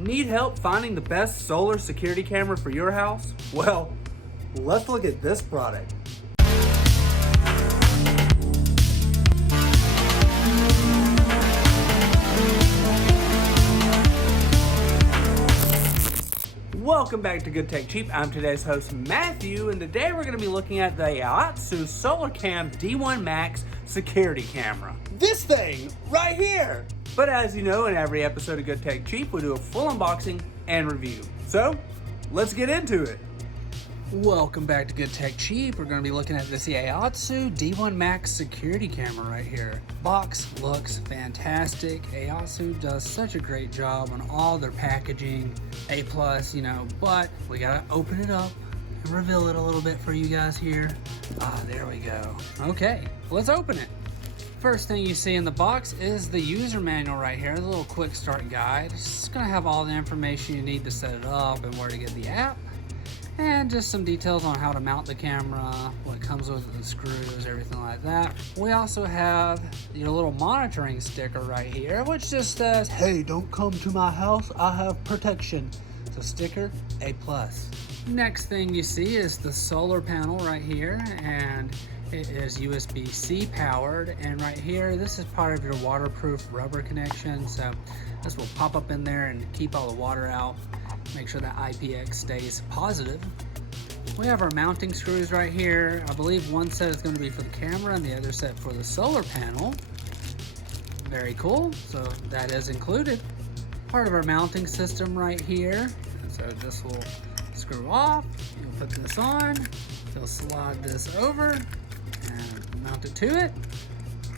Need help finding the best solar security camera for your house? Well, let's look at this product. Welcome back to Good Tech Cheap. I'm today's host Matthew, and today we're going to be looking at the AOSU SolarCam D1 Max security camera. This thing right here! But as you know, in every episode of Good Tech Cheap, we do a full unboxing and review. So, let's get into it. Welcome back to Good Tech Cheap. We're going to be looking at this AOSU D1 Max security camera right here. Box looks fantastic. AOSU does such a great job on all their packaging. A+, but we got to open it up and reveal it a little bit for you guys here. There we go. Okay, let's open it. First thing you see in the box is the user manual right here, the little quick start guide. It's going to have all the information you need to set it up and where to get the app. And just some details on how to mount the camera, what comes with it, the screws, everything like that. We also have your little monitoring sticker right here, which just says, hey, don't come to my house, I have protection. So sticker, A+. Next thing you see is the solar panel right here, and it is USB-C powered. And right here, this is part of your waterproof rubber connection. So this will pop up in there and keep all the water out. Make sure that IPX stays positive. We have our mounting screws right here. I believe one set is going to be for the camera and the other set for the solar panel. Very cool. So that is included. Part of our mounting system right here. So this will screw off. You'll put this on. You'll slide this over and mount it to it.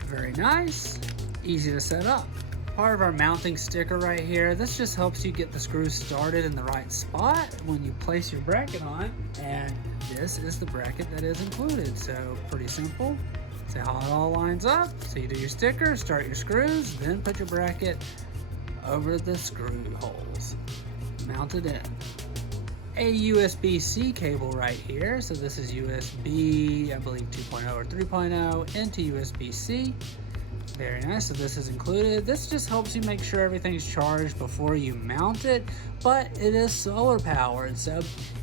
Very nice. Easy to set up. Part of our mounting sticker right here. This just helps you get the screws started in the right spot when you place your bracket on. And this is the bracket that is included. So pretty simple. See how it all lines up. So you do your sticker, start your screws, then put your bracket over the screw holes. Mount it in. A USB-C cable right here. So this is USB, I believe 2.0 or 3.0 into USB-C. Very nice, so this is included. This just helps you make sure everything's charged before you mount it, but it is solar powered, so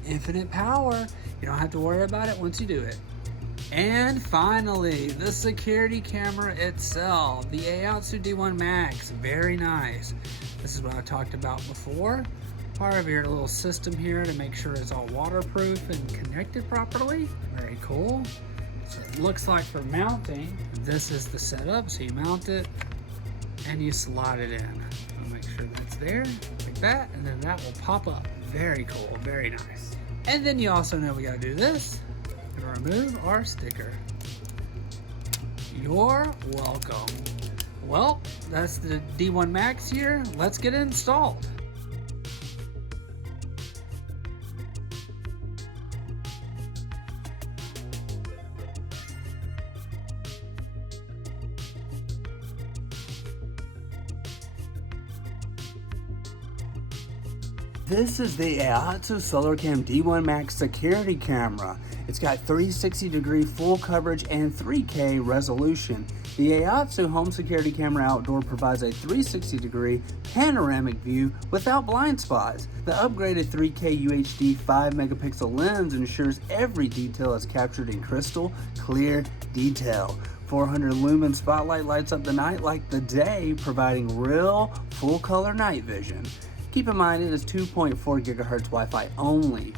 infinite power. You don't have to worry about it once you do it. And finally, the security camera itself, the AOSU D1 Max, very nice. This is what I talked about before. Part of your little system here to make sure it's all waterproof and connected properly. Very cool. So it looks like for mounting, this is the setup. So you mount it and you slide it in. So make sure that's there like that, and then that will pop up. Very cool, very nice. And then you also know we gotta do this and remove our sticker. You're welcome. Well, that's the D1 Max here. Let's get it installed. This is the AOSU SolarCam D1 Max security camera. It's got 360-degree full coverage and 3K resolution. The AOSU Home Security Camera Outdoor provides a 360-degree panoramic view without blind spots. The upgraded 3K UHD 5-megapixel lens ensures every detail is captured in crystal clear detail. 400 lumen spotlight lights up the night like the day, providing real full-color night vision. Keep in mind it is 2.4 GHz Wi-Fi only.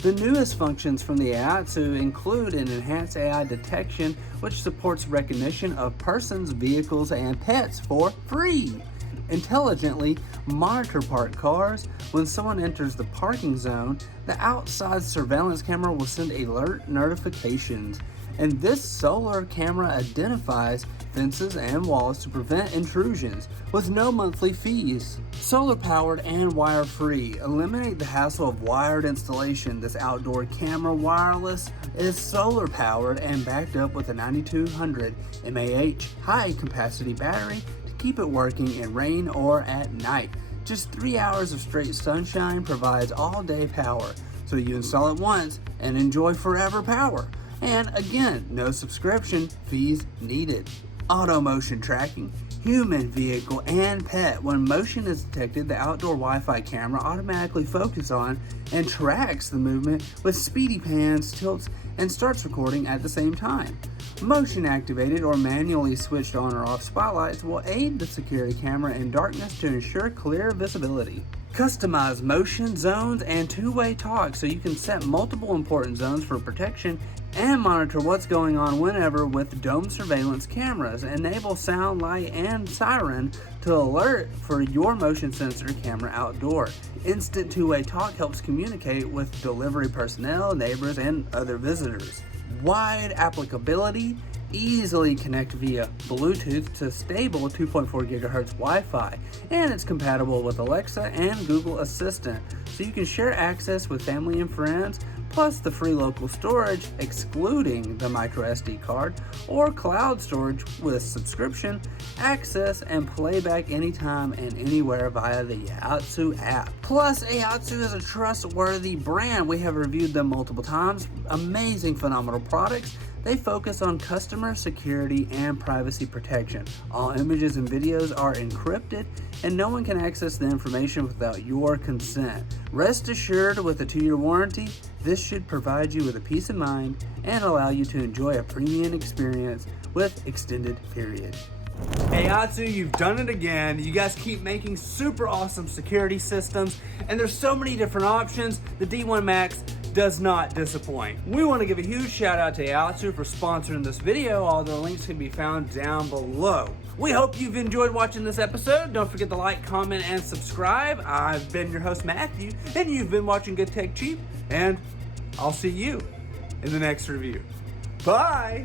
The newest functions from the AOSU include an enhanced AI detection, which supports recognition of persons, vehicles, and pets for free. Intelligently monitor parked cars. When someone enters the parking zone, the outside surveillance camera will send alert notifications. And this solar camera identifies fences and walls to prevent intrusions with no monthly fees. Solar powered and wire free. Eliminate the hassle of wired installation. This outdoor camera wireless is solar powered and backed up with a 9200 mAh high capacity battery to keep it working in rain or at night. Just 3 hours of straight sunshine provides all day power. So you install it once and enjoy forever power. And again, no subscription fees needed. auto motion tracking, human, vehicle, and pet. When motion is detected, the outdoor Wi-Fi camera automatically focuses on and tracks the movement with speedy pans, tilts, and starts recording at the same time. Motion activated or manually switched on or off spotlights will aid the security camera in darkness to ensure clear visibility. Customize motion zones and two-way talk so you can set multiple important zones for protection and monitor what's going on whenever with dome surveillance cameras. Enable sound, light, and siren to alert for your motion sensor camera outdoor. Instant two-way talk helps communicate with delivery personnel, neighbors, and other visitors. Wide applicability. Easily connect via Bluetooth to stable 2.4 GHz Wi-Fi, and it's compatible with Alexa and Google Assistant, so you can share access with family and friends, plus the free local storage excluding the micro SD card, or cloud storage with subscription, access, and playback anytime and anywhere via the AOSU app. Plus, AOSU is a trustworthy brand. We have reviewed them multiple times. Amazing, phenomenal products. They focus on customer security and privacy protection. All images and videos are encrypted, and no one can access the information without your consent. Rest assured, with a 2-year warranty, this should provide you with a peace of mind and allow you to enjoy a premium experience with extended period. Hey AOSU, you've done it again. You guys keep making super awesome security systems, and there's so many different options. The D1 Max does not disappoint. We want to give a huge shout out to AOSU for sponsoring this video. All their links can be found down below. We hope you've enjoyed watching this episode. Don't forget to like, comment, and subscribe. I've been your host, Matthew, and you've been watching Good Tech Cheap, and I'll see you in the next review. Bye!